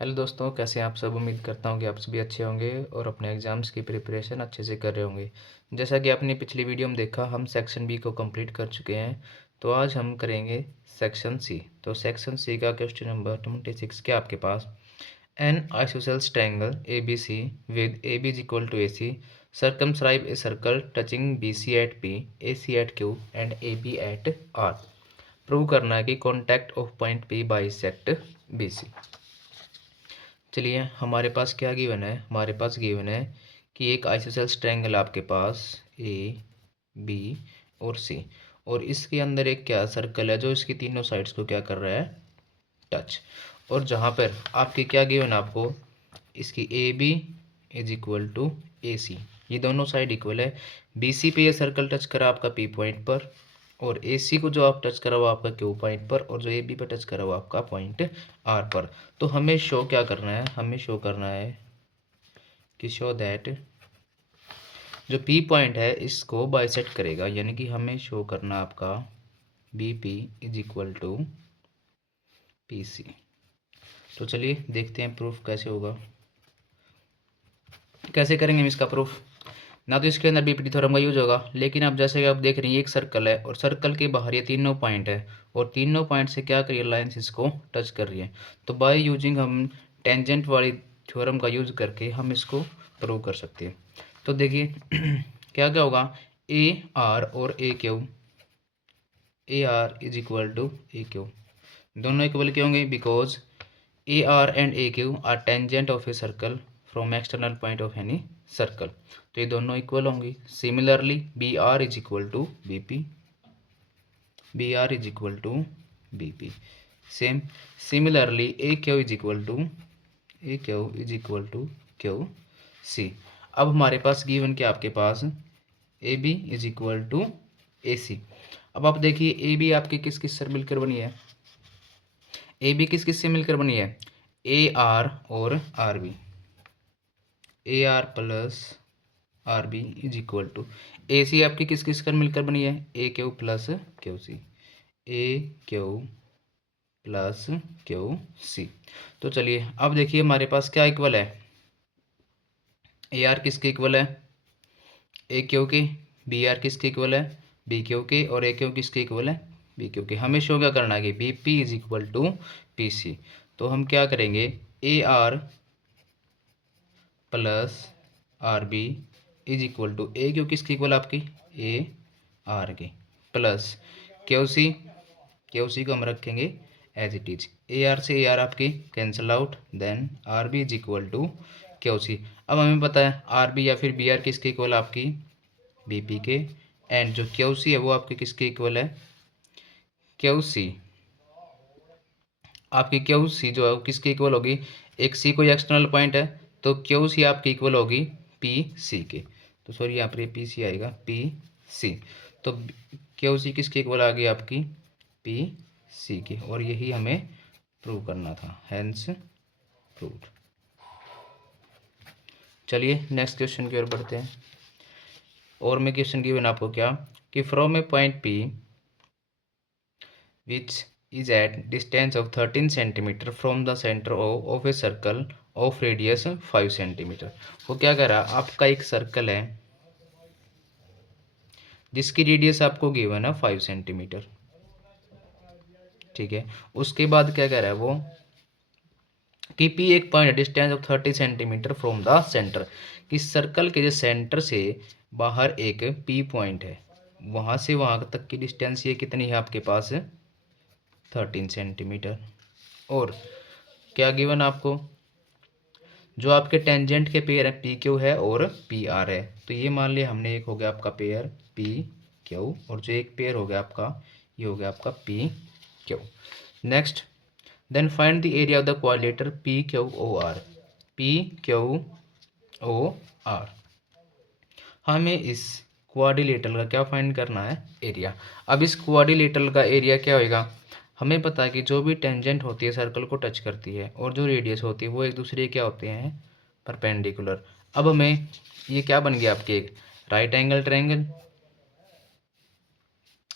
Hello दोस्तों, कैसे हैं आप सब। उम्मीद करता हूँ कि आप सभी अच्छे होंगे और अपने एग्ज़ाम्स की प्रिपरेशन अच्छे से कर रहे होंगे। जैसा कि आपने पिछली वीडियो में देखा, हम सेक्शन बी को कंप्लीट कर चुके हैं। तो आज हम करेंगे सेक्शन सी। तो सेक्शन सी का क्वेश्चन नंबर 26 क्या आपके पास। An isosceles triangle A B C with A B is equal to A C circumscribe a circle touching B C at P, A C at Q and A B at R. Prove करना है कि contact of point P bisect B C. चलिए, हमारे पास क्या given है। हमारे पास गिवन है कि एक आइसोसेल्स ट्रायंगल आपके पास ए बी और सी, और इसके अंदर एक क्या सर्कल है जो इसकी तीनों साइड्स को क्या कर रहा है, टच। और जहाँ पर आपकी क्या गिवन है आपको, इसकी A B is equal to A C, ये दोनों साइड इक्वल है। बी सी पे ये सर्कल टच करा आपका पी पॉइंट पर, और ए सी को जो आप टच करा वो आपका क्यू पॉइंट पर, और जो ए बी पर टच करा वो आपका पॉइंट आर पर। तो हमें शो क्या करना है, हमें शो करना है कि शो दैट जो पी पॉइंट है इसको बाइसेक्ट करेगा, यानी कि हमें शो करना आपका B P is equal to P C. तो चलिए देखते हैं प्रूफ कैसे होगा। कैसे करेंगे हम इसका प्रूफ। ना तो इसके अंदर बीपीटी थ्योरम का यूज होगा, लेकिन अब जैसे कि आप देख रहे हैं, एक सर्कल है और सर्कल के बाहर ये तीनों पॉइंट है, और तीनों पॉइंट से क्या करिए, लाइंस इसको टच कर रही है। तो बाय यूजिंग हम टेंजेंट वाली थ्योरम का यूज करके हम इसको प्रूव कर सकते हैं। तो देखिए क्या क्या होगा, ए आर और A R is equal to A Q, दोनों इक्वल क्यों होंगे, because A R and A Q are tangent of a circle from external point of any circle. तो ये दोनों इक्वल होंगी। Similarly B R is equal to B P, B R is equal to B P. Same similarly A Q is equal to Q C. अब हमारे पास given क्या, आपके पास A B is equal to A सी। अब आप देखिए A B आपकी किस किस से मिलकर बनी है, ए बी किस किस से मिलकर बनी है, ए आर और R B, A R plus R B is equal to A C आपकी किस किस कर मिलकर बनी है, A Q plus Q C, A Q plus Q C. तो चलिए अब देखिए हमारे पास क्या इक्वल है, ए आर किसके इक्वल है, ए क्यू के, बी आर किसके इक्वल है, बी क्यू के, और ए क्यू किसके इक्वल है, बी क्यू के। हमें शो क्या करना है कि B P is equal to P C. तो हम क्या करेंगे, A R plus R B is equal to A Q किसकी इक्वल आपकी, ए आर की, प्लस क्यू सी को हम रखेंगे as it is. A R से ए आर आपकी cancel out, then R B is equal to Q C. अब हमें पता है आर बी या फिर बी आर किसके इक्वल आपकी, बी पी के, एंड जो क्यू सी है वो आपके किसके इक्वल है, क्यू सी आपकी क्यू सी जो है वो किसके इक्वल होगी, एक सी कोई एक्सटर्नल पॉइंट है तो क्यू सी आपकी इक्वल होगी पी सी के। तो सॉरी यहाँ पर पी सी आएगा, पी सी। तो क्यू सी किसके इक्वल आ गई आपकी, पी सी के, और यही हमें प्रूव करना था, हैंस प्रूव्ड। चलिए नेक्स्ट क्वेश्चन की ओर बढ़ते हैं। और मैं क्वेश्चन गिवन आपको क्या, कि from A point P which is at distance of 13 centimeter from the center of a circle of radius 5 centimeter। वो क्या कह रहा है, आपका एक सर्कल है जिसकी रेडियस आपको गिवन है 5 सेंटीमीटर, ठीक है। उसके बाद क्या कह रहा है वो, कि पी एक point distance of 30 centimetre from the centre, कि सर्कल के जो सेंटर से बाहर एक पी पॉइंट है, वहाँ से वहाँ तक की डिस्टेंस ये कितनी है आपके पास, 13 सेंटीमीटर। और क्या गिवन आपको, जो आपके टेंजेंट के पेयर है पी क्यू है और पी आर है। तो ये मान लिया हमने, एक हो गया आपका पेयर पी क्यू, और जो एक पेयर हो गया आपका, ये हो गया आपका P Q. Next, then find the area of the quadrilateral P Q O R, P Q O R. हमें इस क्वाड्रिलेटरल का क्या फाइंड करना है, एरिया। अब इस क्वाड्रिलेटरल का एरिया क्या होएगा, हमें पता है कि जो भी टेंजेंट होती है सर्कल को टच करती है, और जो रेडियस होती है वो एक दूसरे क्या होते हैं, परपेंडिकुलर। अब हमें ये क्या बन गया आपके, एक right angle triangle,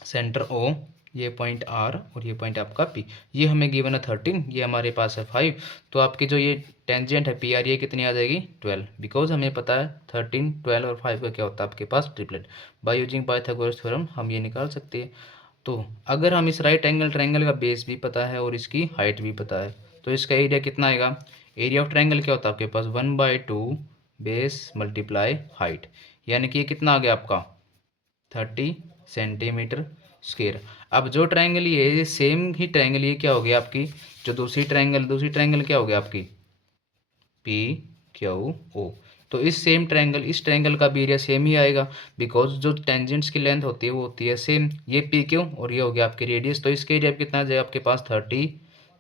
centre O, ये पॉइंट आर और ये पॉइंट आपका पी। ये हमें गिवन है 13, ये हमारे पास है 5। तो आपकी जो ये टेंजेंट है पी आर, ये कितनी आ जाएगी 12, बिकॉज हमें पता है 13, 12 और 5 का क्या होता है आपके पास triplet. By using Pythagoras theorem हम ये निकाल सकते हैं। तो अगर हम इस राइट एंगल ट्रायंगल का बेस भी पता है और इसकी हाइट भी पता है, तो इसका एरिया कितना आएगा। एरिया ऑफ ट्रायंगल क्या होता है आपके पास 1/2 बेस मल्टीप्लाई हाइट, यानी कि ये कितना आ गया आपका 30 सेंटीमीटर स्क्वायर। अब जो ट्रायंगल ये सेम ही ट्रायंगल ये क्या हो गया आपकी, जो दूसरी ट्रायंगल क्या हो गया आपकी पी क्यू ओ। तो इस ट्रायंगल का भी एरिया सेम ही आएगा, बिकॉज जो टेंजेंट्स की लेंथ होती है वो होती है सेम। ये पी क्यू और ये हो गया आपकी रेडियस, तो इसके एरिया कितना आ जाएगा आपके पास 30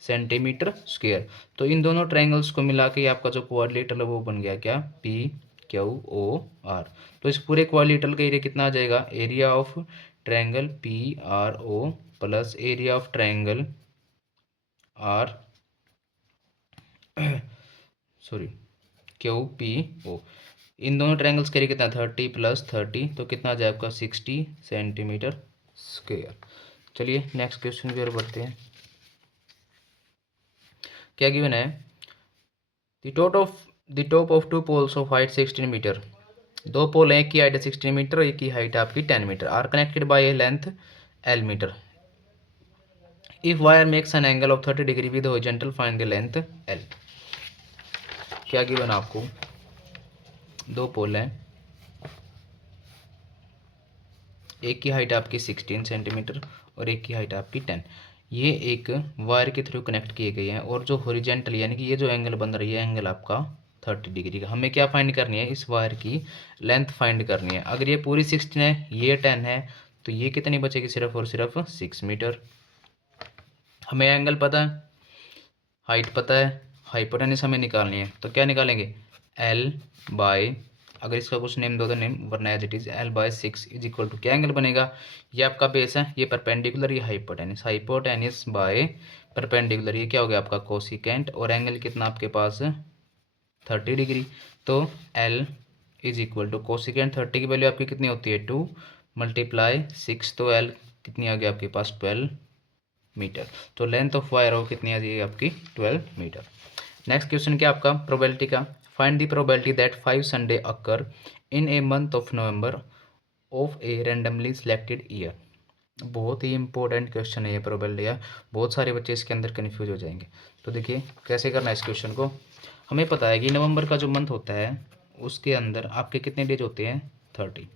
सेंटीमीटर स्क्वायर। तो इन दोनों ट्रायंगल्स को मिला के आपका जो क्वाड्रिलेटरल है वो बन गया क्या पी क्यू ओ आर। तो इस पूरे क्वाड्रिलेटरल का एरिया कितना आ जाएगा, area of triangle P R O plus area of triangle R sorry Q P O. इन दोनों ट्रायंगल्स के लिए कितना 30 + 30, तो कितना आ जाए आपका 60 सेंटीमीटर स्क्वायर। चलिए नेक्स्ट क्वेश्चन की ओर बढ़ते हैं। क्या गिवन है, the top of two poles of height 16 metre. दो पोल हैं, एक की हाइट है 16 मीटर और एक की हाइट आपकी 10 metre, are connected by a length L metre. If wire makes an angle of 30 degree with horizontal find the length L। क्या गिवन आपको, दो पोल हैं, एक की हाइट आपकी 16 सेंटीमीटर और एक की हाइट आपकी 10। ये एक वायर के थ्रू कनेक्ट किए गए हैं और जो हॉरिजॉन्टल यानी कि ये जो एंगल बन रही है एंगल आपका 30 डिग्री का। हमें क्या फाइंड करनी है, इस वायर की लेंथ फाइंड करनी है। अगर ये पूरी 16 है, ये 10 है, तो ये कितनी बचेगी, सिर्फ और सिर्फ 6 मीटर। हमें एंगल पता है, हाइट पता है, हाइपोटेनस हमें निकालनी है, तो क्या निकालेंगे L बाय, अगर इसका कुछ नेम दो तो नेम, वरना as it is L/6 is equal to क्या एंगल बनेगा, ये आपका बेस है, ये परपेंडिकुलर, ये हाइपोटेनस बाय परपेंडिकुलर, ये क्या हो गया आपका कोसिकेंट, और एंगल कितना आपके पास 30 डिग्री। तो L is equal to cosecant 30 की वैल्यू आपकी कितनी होती है 2 × 6, तो L कितनी आ गई आपके पास 12 मीटर। तो लेंथ ऑफ वायर हो कितनी आ जाएगी आपकी 12 मीटर। नेक्स्ट क्वेश्चन क्या आपका प्रोबेबिलिटी का, find the probability that 5 Sunday occur in a month of November of A randomly selected year. बहुत ही इंपॉर्टेंट क्वेश्चन है ये प्रोबेबिलिटी का, बहुत सारे बच्चे इसके अंदर कन्फ्यूज हो जाएंगे। तो देखिए कैसे करना है इस क्वेश्चन को। हमें पता है कि नवंबर का जो मंथ होता है उसके अंदर आपके कितने डेज होते हैं 30।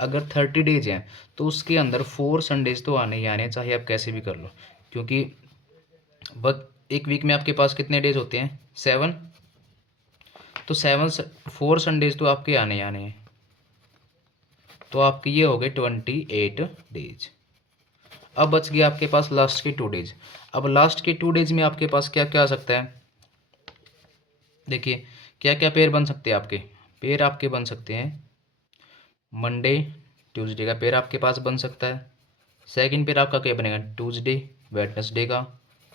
अगर 30 डेज हैं तो उसके अंदर 4 संडेज तो आने ही आने, चाहे आप कैसे भी कर लो, क्योंकि एक वीक में आपके पास कितने डेज होते हैं 7, तो 4 संडेज तो आपके आने ही आने हैं, तो आपके ये हो गए 28 डेज। अब बच गया आपके पास लास्ट के 2 डेज। अब लास्ट के 2 डेज में आपके पास क्या क्या आ सकता है, देखिए क्या क्या पेयर बन सकते हैं आपके, पेयर आपके बन सकते हैं मंडे ट्यूसडे का पेयर आपके पास बन सकता है। सेकंड पेयर आपका क्या बनेगा ट्यूसडे वेडनेसडे का।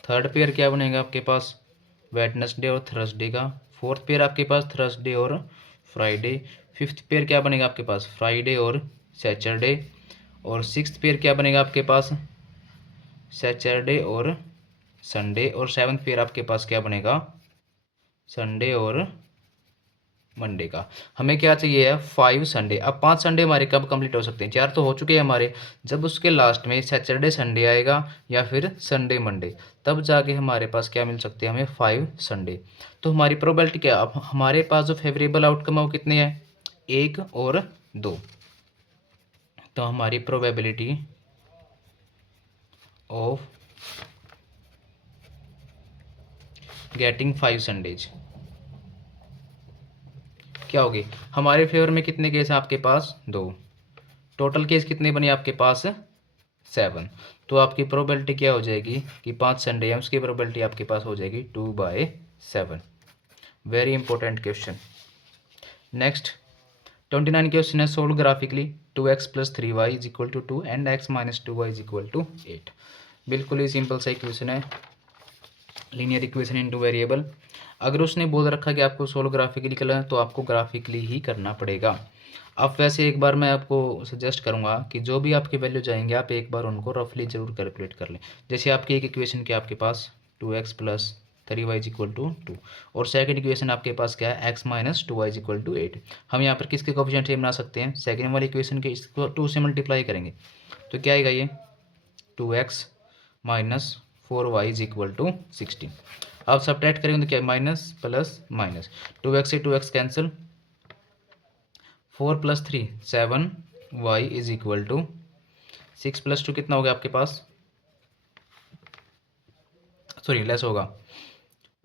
थर्ड पेयर क्या बनेगा आपके पास वेडनेसडे और थर्सडे का। फोर्थ पेयर आपके पास थर्सडे और फ्राइडे। फिफ्थ पेयर क्या बनेगा आपके पास फ्राइडे और सैटरडे। और सिक्स्थ पेयर क्या बनेगा आपके पास सैटरडे और संडे। और सेवन्थ पेयर आपके पास क्या बनेगा संडे और मंडे का। हमें क्या चाहिए है 5 संडे। अब 5 संडे हमारे कब कंप्लीट हो सकते हैं, 4 तो हो चुके हैं हमारे, जब उसके लास्ट में सैटरडे संडे आएगा या फिर संडे मंडे, तब जाके हमारे पास क्या मिल सकते हैं हमें 5 संडे। तो हमारी प्रोबेबिलिटी क्या, अब हमारे पास जो फेवरेबल आउटकम है वो कितने हैं 1 और 2। तो हमारी प्रोबेबिलिटी ऑफ गेटिंग 5 संडेज क्या होगी, हमारे फेवर में कितने केस हैं आपके पास 2, टोटल केस कितने बने आपके पास 7। तो आपकी प्रोबेबिलिटी क्या हो जाएगी कि 5 संडे है, उसकी प्रोबेबिलिटी आपके पास हो जाएगी 2/7। Very important question. Next 29 question है solve graphically 2x + 3y = 2 and x - 2y = 8। बिल्कुल ही सिंपल सा इक्वेशन है, लीनियर इक्वेशन इनटू वेरिएबल। अगर उसने बोल रखा कि आपको सोल्व ग्राफिकली करना है तो आपको ग्राफिकली ही करना पड़ेगा। अब वैसे एक बार मैं आपको सजेस्ट करूँगा कि जो भी आपकी वैल्यू जाएंगे आप एक बार उनको रफली ज़रूर कैलकुलेट कर लें। जैसे आपकी एक इक्वेशन क्या आपके पास 2x plus 3y is equal to 2, और सेकंड इक्वेशन आपके पास क्या है x minus 2y is equal to 8। हम यहाँ पर किसके कोफिशिएंट बना सकते हैं, सेकंड वाली इक्वेशन के, इसको 2 से मल्टीप्लाई करेंगे तो क्या आएगा ये 2x minus 4y is equal to 16। अब सब्ट्रैक्ट करेंगे तो क्या माइनस प्लस माइनस, 2x से 2x cancel, 4 plus 3 7 y is equal to 6 plus 2 कितना हो गया आपके पास, सॉरी लेस होगा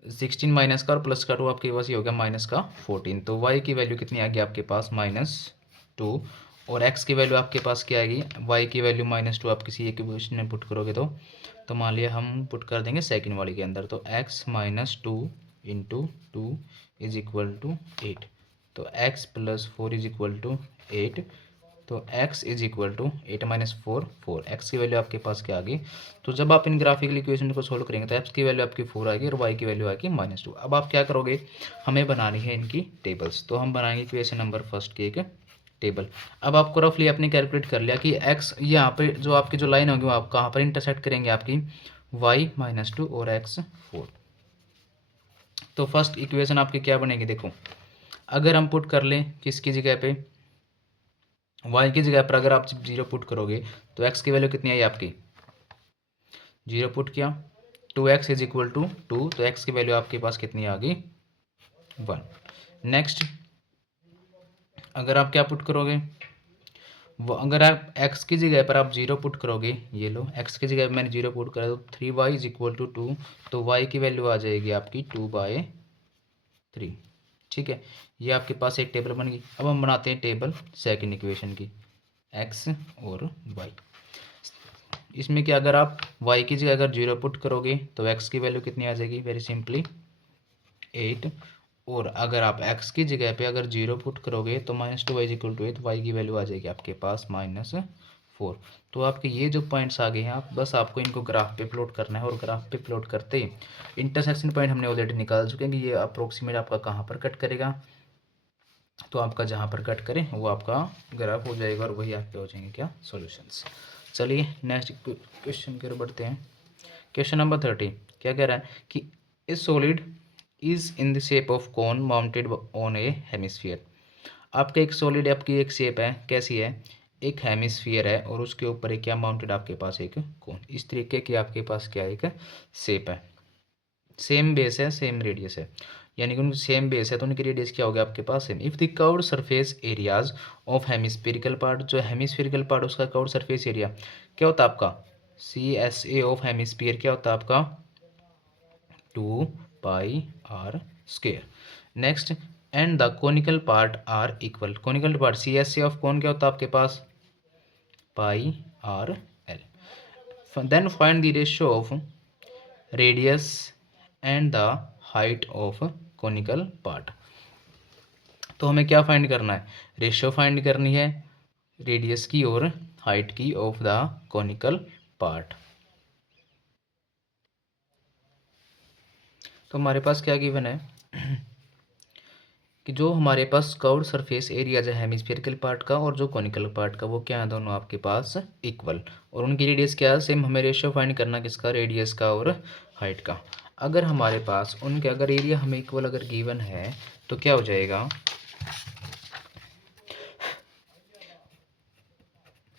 16 माइनस का और प्लस का 2 आपके पास ये हो गया माइनस का 14। तो y की वैल्यू कितनी आ गई आपके पास -2, और x की वैल्यू आपके पास क्या आएगी, y की वैल्यू -2 आप किसी एक इक्वेशन में पुट करोगे तो मान लिया हम पुट कर देंगे सेकंड वाली के अंदर, तो x minus 2 into 2 is equal to 8, तो x plus 4 is equal to 8, तो x is equal to 8 minus 4 4, x की वैल्यू आपके पास क्या आ गई। तो जब आप इन ग्राफिकल इक्वेशन को सोल्व करेंगे तो x की वैल्यू आपकी 4 आएगी और y की वैल्यू आएगी -2। अब आप क्या करोगे, हमें बनानी है इनकी टेबल्स, तो हम बनाएंगे इक्वेशन नंबर फर्स्ट की एक टेबल। अब आपको रफली आपने कैलकुलेट कर लिया कि x यहाँ पे जो आपकी जो लाइन होगी वो आप कहाँ पर इंटरसेक्ट करेंगे, आपकी y -2 और x 4। तो फर्स्ट इक्वेशन आपकी क्या बनेगी, देखो अगर हम पुट कर लें किसकी जगह पे, y की जगह पर अगर आप 0 पुट करोगे तो x की वैल्यू कितनी आई आपकी, 0 पुट किया, 2x इज इक्वल टू 2, तो x की वैल्यू आपके पास कितनी आ गई 1। नेक्स्ट अगर आप क्या पुट करोगे, वो अगर आप x की जगह पर आप 0 पुट करोगे, ये लो x की जगह पर मैंने 0 पुट करा तो 3y इज इक्वल टू 2, तो y की वैल्यू आ जाएगी आपकी 2/3। ठीक है, ये आपके पास एक टेबल बन गई। अब हम बनाते हैं टेबल सेकंड इक्वेशन की, x और y। इसमें क्या, अगर आप y की जगह अगर 0 पुट करोगे तो x की वैल्यू कितनी आ जाएगी, वेरी सिंपली 8, और अगर आप x की जगह पे अगर 0 पुट करोगे तो -2y is equal to 8, y की वैल्यू आ जाएगी आपके पास -4। तो आपके ये जो पॉइंट्स आ गए हैं, आप बस आपको इनको ग्राफ पे प्लॉट करना है, और ग्राफ पे प्लॉट करते ही इंटरसेक्शन पॉइंट हमने ऑलरेडी निकाल चुके हैं कि ये अप्रोक्सीमेट आपका कहाँ पर कट करेगा, तो आपका जहाँ पर कट करें वो आपका ग्राफ हो जाएगा, और वही आपके हो जाएंगे क्या सॉल्यूशंस। चलिए नेक्स्ट क्वेश्चन की ओर बढ़ते हैं। क्वेश्चन नंबर 30 क्या कह रहा है कि ए solid is in the shape of cone mounted on A hemisphere. आपका एक सॉलिड आपकी एक शेप है, कैसी है, एक हेमिस्फीयर है, और उसके ऊपर एक क्या माउंटेड आपके पास एक कोन, इस तरीके की आपके पास क्या एक शेप है, सेम बेस है सेम रेडियस है, यानी कि उनकी सेम बेस है तो उनकी रेडियस क्या होगा आपके पास same. If the curved surface areas of hemispherical part, जो हेमिस्फेरिकल पार्ट उसका कर्व्ड सरफेस एरिया क्या होता है आपका, CSA ऑफ हेमिस्फीयर क्या होता है आपका 2πr²। Next and the conical part are equal, conical part CSA of cone क्या होता है आपके पास πr/l। Then find the ratio of radius and the height of conical part. तो हमें क्या फाइंड करना है, रेशियो फाइंड करनी है रेडियस की और हाइट की ऑफ द कोनिकल पार्ट। तो हमारे पास क्या गिवन है कि जो हमारे पास कर्व्ड सरफेस एरिया जो है हेमिस्फेरिकल पार्ट का और जो कोनिकल पार्ट का वो क्या है दोनों आपके पास इक्वल, और उनकी रेडियस क्या है सेम। हमें रेशियो फाइंड करना किसका, रेडियस का और हाइट का। अगर हमारे पास उनके अगर एरिया हमें इक्वल अगर गिवन है तो क्या हो जाएगा,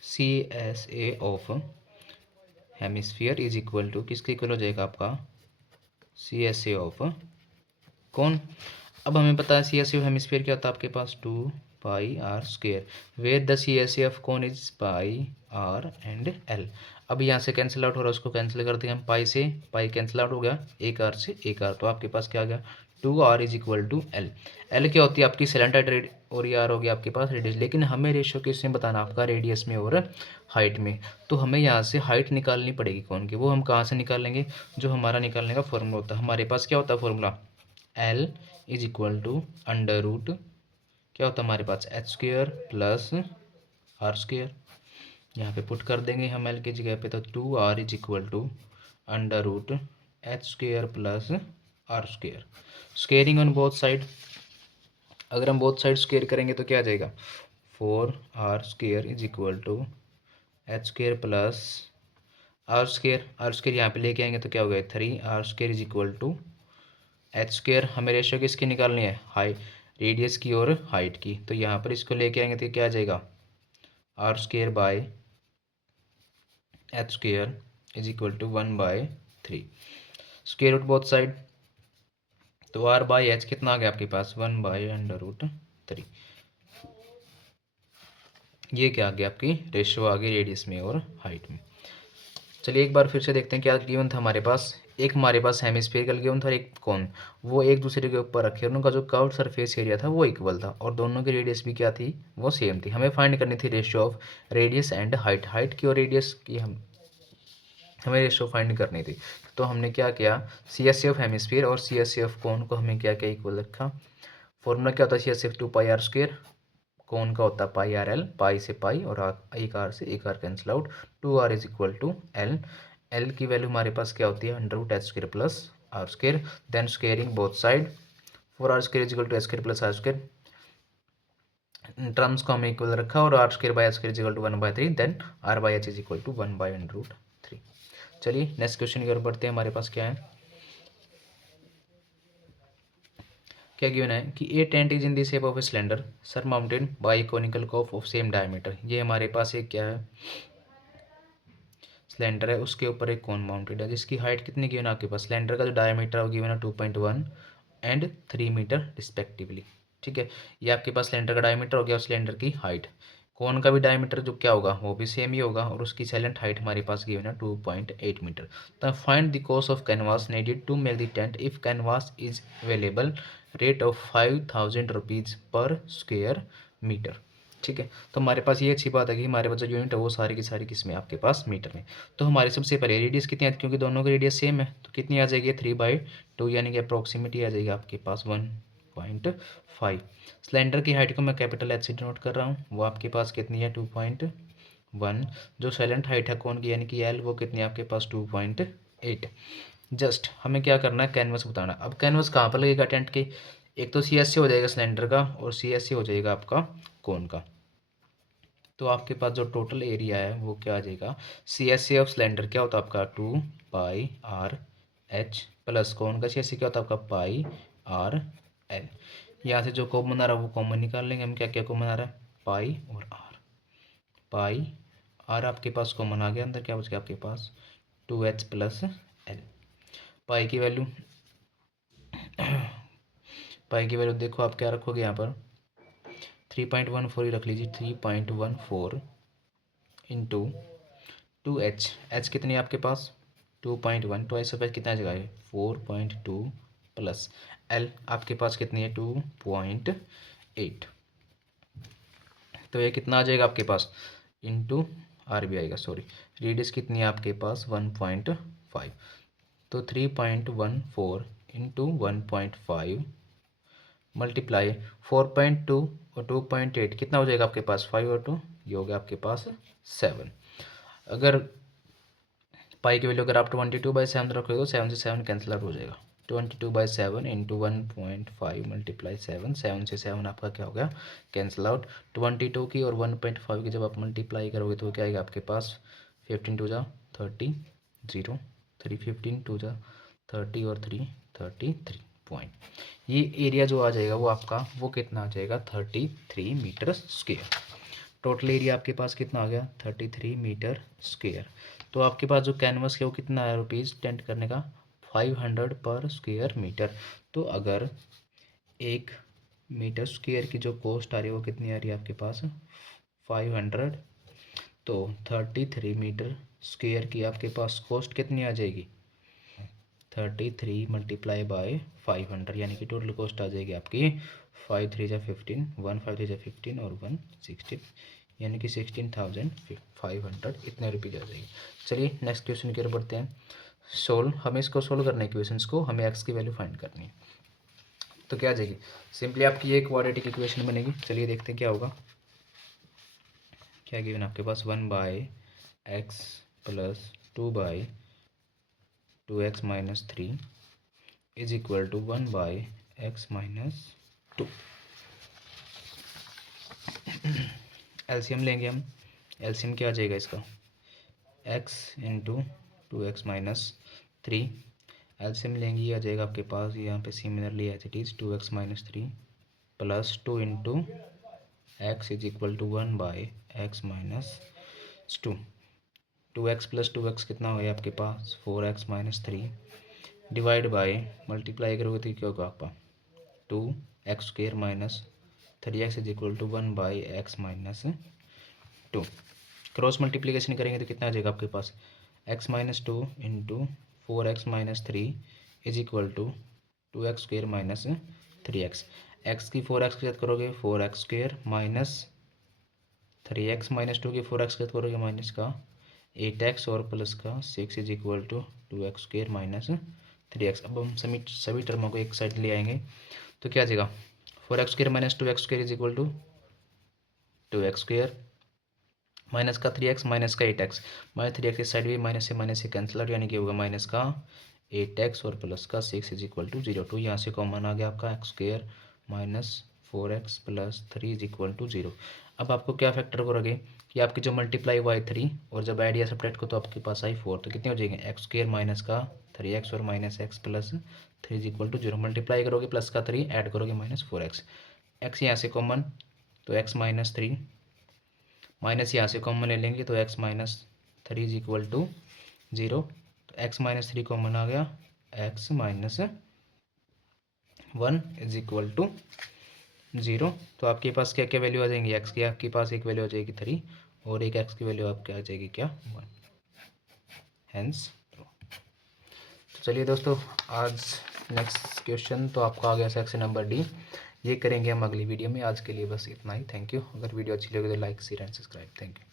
CSA of hemisphere is equal to किसके इक्वल हो जाएगा आपका CSA ऑफ कौन। अब हमें पता है CSA ऑफ हेमिस्फीयर क्या होता है आपके पास 2πr², where the CSA of cone is πr and l। अब यहाँ से कैंसिल आउट हो रहा है, उसको कैंसिल कर देंगे हम, पाई से पाई कैंसिल आउट हो गया, एक r से एक r, तो आपके पास क्या आ गया 2r is equal to l। l क्या होती है आपकी सिलेंडर रेड, और ये r हो गया आपके पास रेडियस, लेकिन हमें रेशियो किसमें बताना आपका रेडियस में और हाइट में। तो हमें यहाँ से हाइट निकालनी पड़ेगी कौन की, वो हम कहाँ से निकालेंगे, जो हमारा निकालने का फॉर्मूला होता है। हमारे पास क्या होता है formula, L is equal to under root क्या होता है हमारे पास h² प्लस r²। यहाँ पे पुट कर देंगे हम L की जगह पे, तो 2r is equal to under root h² plus r²। Squaring on both side, अगर हम बोथ साइड स्केयर करेंगे तो क्या आ जाएगा 4r² is equal to h² plus r² यहाँ पे लेके आएंगे तो क्या हो गया 3r² is equal to h²। हमें रेशियो किसकी निकालनी है, हाइट, रेडियस की और हाइट की। तो यहाँ पर इसको लेके आएंगे तो क्या आ जाएगा r² is equal to 1/3। Square root both side, तो r/h कितना आ गया आपके पास 1/√3। ये क्या आ गया आपकी रेशियो आ गई रेडियस में और हाइट में। चलिए एक बार फिर से देखते हैं क्या गिवन था हमारे पास। एक हमारे पास हेमिस्फेरिकल गिवन था, एक कौन, वो एक दूसरे के ऊपर रखे, उनका जो कर्व्ड सरफेस एरिया था वो इक्वल था और दोनों की रेडियस भी क्या थी, वो सेम थी। हमें फाइंड करनी थी ratio of radius and height, height की और रेडियस की हमें रेशियो फाइंड करनी थी। तो हमने क्या किया, CSC ऑफ हेमिस्फीयर और CSC ऑफ कोन को हमें क्या क्या इक्वल रखा। फॉर्मूला क्या होता है CSC ऑफ 2πr², कोन का होता है πrl, पाई से पाई और एक आर से एक R cancel out, 2r is equal to L. L की वैल्यू हमारे पास क्या होती है √h² plus r², then squaring both side, 4r² is equal to h² plus r², terms को हमें इक्वल रखा और r²/h² is equal to 1/3, then r/h is equal to 1/√3। चलिए नेक्स्ट क्वेश्चन की ओर बढ़ते हैं। हमारे पास क्या है, क्या गिवन है कि a tent is in the shape of a cylinder surmounted by conical cap of same diameter. ये हमारे पास एक क्या है, सिलेंडर है, उसके ऊपर एक कोन माउंटेड है जिसकी हाइट कितनी गिवन है आपके पास, सिलेंडर का जो डायमीटर है वो गिवन है 2.1 एंड 3 मीटर रिस्पेक्टिवली। ठीक है, ये आपके पास सिलेंडर का डायमीटर हो गया और सिलेंडर की हाइट। कोन का भी डायमीटर जो क्या होगा वो भी सेम ही होगा और उसकी साइलेंट हाइट हमारे पास गिवन है 2.8 मीटर। तो find the cost of canvas needed to make the tent if canvas is available, rate of 5000 rupees पर स्क्वेयर मीटर। ठीक है, तो हमारे पास ये अच्छी बात है कि हमारे पास जो यूनिट है वो सारी की सारी किसमें आपके पास मीटर में। तो हमारी सबसे पहले रेडियस कितनी आती है, क्योंकि दोनों की रेडियस सेम है तो कितनी आ जाएगी 3/2, यानी कि अप्रॉक्सीमेटली आ जाएगी आपके पास 1.5। सिलेंडर की हाइट को मैं कैपिटल H से डिनोट कर रहा हूँ, वो आपके पास कितनी है 2.1। जो साइलेंट हाइट है कौन की यानी कि L, वो कितनी है आपके पास 2.8। जस्ट हमें क्या करना है, कैनवस बताना। अब कैनवस कहाँ पर लगेगा टेंट के, एक तो CSC हो जाएगा सिलेंडर का और CSC हो जाएगा आपका कोन का। तो आपके पास जो टोटल एरिया है वो क्या आ जाएगा, CSC ऑफ सिलेंडर क्या होता है आपका 2πr/h प्लस कोन का CSC क्या होता है आपका πr/l। यहाँ से जो कॉमन आ रहा है वो कॉमन निकाल लेंगे हम, क्या क्या कॉमन आ रहा है पाई और आर। पाई आर आपके पास कॉमन आ गया, अंदर क्या बच गया आपके पास 2h प्लस एल। पाई की वैल्यू पाई की वैल्यू देखो आप क्या रखोगे यहाँ पर 3.14 ही रख लीजिए, 3.14 इंटू 2h, h कितनी है आपके पास 2.1, तो ऐसा पे कितना जगह है 4.2 प्लस l आपके पास कितनी है 2.8। तो ये कितना आ जाएगा आपके पास इंटू आर भी आएगा, सॉरी रेडियस कितनी है आपके पास 1.5। तो 3.14 इंटू 1.5 मल्टीप्लाई 4.2 और 2.8 कितना हो जाएगा आपके पास 5 और 2, ये हो गया आपके पास 7। अगर पाई की वैल्यू अगर आप 22/7 रखोगे तो 7 से 7 कैंसिल आउट हो जाएगा। 22/7 इंटू 1.5 मल्टीप्लाई 7, 7 से 7 आपका क्या हो गया कैंसिल आउट। 22 की और 1.5 की जब आप मल्टीप्लाई करोगे तो क्या आएगा आपके पास 15 टू जा 30, 0 3 15 टू जा 30 और 3 33 पॉइंट। ये एरिया जो आ जाएगा वो आपका वो कितना आ जाएगा 33 मीटर स्क्वेयर। टोटल एरिया आपके पास कितना आ गया 33 मीटर स्क्वेयर। तो आपके पास जो कैनवस है वो कितना है रुपीज़ टेंट करने का 500 पर स्क्वेयर मीटर। तो अगर 1 मीटर स्क्वेयर की जो कॉस्ट आ रही है वो कितनी आ रही है आपके पास 500, तो 33 मीटर स्क्वेयर की आपके पास कॉस्ट कितनी आ जाएगी 33 मल्टीप्लाई बाय 500, यानी कि टोटल कॉस्ट आ जाएगी आपकी 5 3 जा 15, 1 5 3 जा 15 और 1 16, यानी कि 16,500 इतने रुपये आ जाएगी। चलिए नेक्स्ट क्वेश्चन की ओर बढ़ते हैं। सोल्व, हमें इसको सोल्व करने के क्वेश्चन को हमें एक्स की वैल्यू फाइंड करनी है। तो क्या आ जाएगी, सिंपली आपकी एक क्वाड्रेटिक इक्वेशन बनेगी। चलिए देखते हैं क्या होगा। क्या गिवन आपके पास 1/x plus 2/2x minus 3 is equal to 1/x minus 2। LCM लेंगे हम। एलसीएम क्या आ जाएगा इसका, x into 2x minus 3। LCM लेंगे ये आ जाएगा आपके पास यहाँ पे similarly as it is 2x minus 3 plus 2 into x is equal to 1 by x minus 2। 2x plus 2x कितना हो गया आपके पास 4x minus 3 divide by multiply करोगे तो क्या होगा आपका 2x square minus 3x is equal to 1 by x minus 2। Cross multiplication करेंगे तो कितना आ जाएगा आपके पास x minus 2 into 4x minus 3 is equal to 2x square minus 3x। x की 4x के साथ करोगे 4x square minus 3x minus 2 की 4x के साथ करोगे माइनस का 8x और प्लस का 6 is equal to 2x square minus 3x। अब हम सभी टर्मों को एक साइड ले आएंगे तो क्या आ जाएगा 4x square minus 2x square is equal to 2x square minus का 3x माइनस का 8x माइनस 3x इस साइड भी माइनस से कैंसिल आउट यानी कि होगा माइनस का 8x और प्लस का 6 इज इक्वल टू 0। तो यहाँ से कॉमन आ गया आपका x square minus 4x plus 3 is equal to 0। अब आपको क्या फैक्टर करोगे कि आपकी जो मल्टीप्लाई हुआ है 3 और जब ऐड या सब्ट्रैक्ट को तो आपके पास आई 4, तो कितने हो जाएंगे x स्क्र माइनस का 3x और minus x plus 3 is equal to 0। Multiply करोगे प्लस का 3 ऐड करोगे माइनस 4x। x यहाँ से कॉमन तो x माइनस 3 माइनस यहाँ से कॉमन ले लेंगे तो x minus 3 is equal to 0। तो x माइनस 3 कॉमन आ गया x minus 1 is equal to 0। तो आपके पास क्या क्या वैल्यू आ जाएंगी x की, आपके पास एक वैल्यू आ जाएगी 3 और एक x की वैल्यू आपकी आ जाएगी क्या 1, हेंस। तो चलिए दोस्तों आज नेक्स्ट क्वेश्चन तो आपका आ गया सेक्शन नंबर डी। ये करेंगे हम अगली वीडियो में। आज के लिए बस इतना ही। Thank you. अगर वीडियो अच्छी लगे तो like share and subscribe. Thank you.